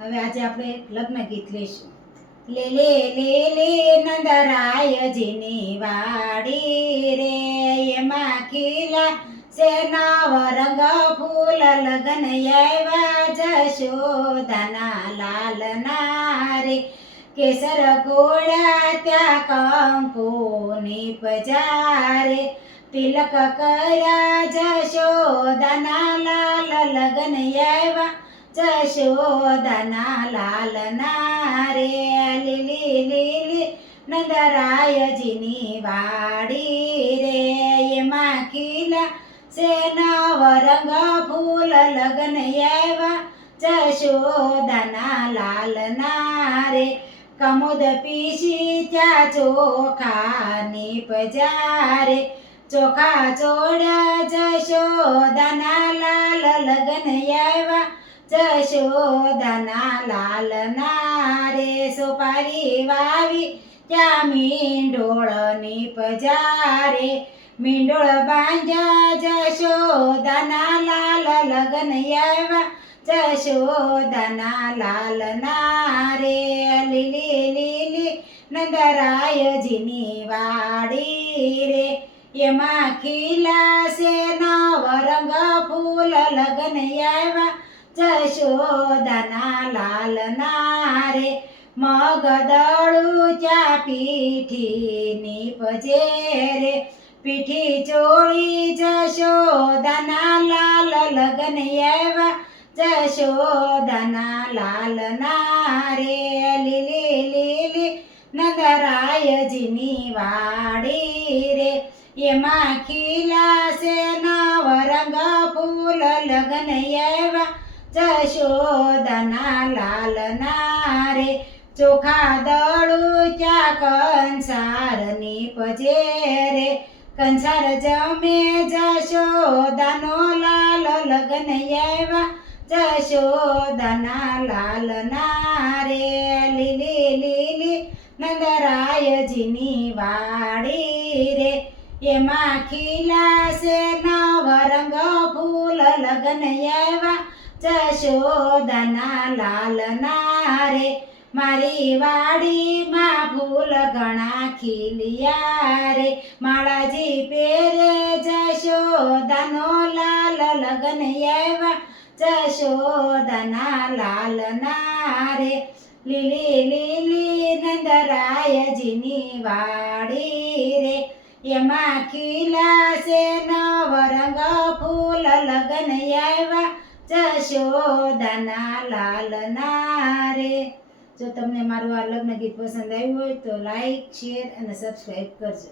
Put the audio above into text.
હવે આજે આપણે લગ્ન ગીત લઈશું. લે લે લે લે નંદરાયજીની વાડી રે, એમાં ખીલા છે નવ રંગ ફૂલ, લગન આવ્યા જશોદાના લાલના રે. કેસર ગોળા ત્યાં કંકુની પજારે, તિલક કર્યા જશોદાના લાલ, લગન આવ્યા જશોદાના લાલના રે. લીલી લીલી નંદરાયજીની વાડી રે, એમાં ખીલા છે નવ રંગ ફૂલ, લગન આવ્યા જશોદાના લાલના રે. કમોદ પીસી ત્યાં ચોખાની પજારે, ચોખા ચોડ્યા જશોદાના લાલ, લગન આવ્યા જશોદાના લાલના રે. સોપારી વાવી ત્યાં મીંડોળની પજારે, મીંડોળ બાંધ્યા જશોદાના લાલ, લગન આવ્યા જશોદાના લાલના રે. લીલી લીલી નંદરાયજીની વાડી રે, એમાં ખીલા છે નવ રંગ ફૂલ, લગન આવ્યા જશોદાના લાલના રે. મગદળું ત્યાં પીઠીની પજેરે, પીઠી ચોળી જશોદાના લાલ, લગન આવ્યા જશોદાના લાલના રે. લીલી લીલી નંદરાયજીની વાડી રે, એમાં ખીલા છે નવ રંગ ફૂલ, લગન આવ્યા જશોદાના લાલના રે. ચોખા દળું ત્યાં કંસારની પજેરે, કંસાર જમે જશોદાનો લાલ, લગન આવ્યા જશોદાના લાલના રે. લીલી લીલી નંદરાયજીની વાડી રે, એમાં ખીલા છે નવ રંગ ફૂલ, લગન આવ્યા જશોદાના લાલના રે. મારી વાડીમાં ફૂલ ઘણા ખીલિયા રે, માળાજી પહેરે જશોદાનો લાલ, લગન આવ્યા જશોદાના લાલના રે. લીલી લીલી નંદરાયજીની વાડી રે, એમાં ખીલા છે નવ રંગ ફૂલ, લગન આવ્યા જશોદાના લાલના રે. જો તમને મારું આ લગ્ન ગીત પસંદ આવ્યું હોય તો લાઈક, શેર અને સબસ્ક્રાઈબ કરજો.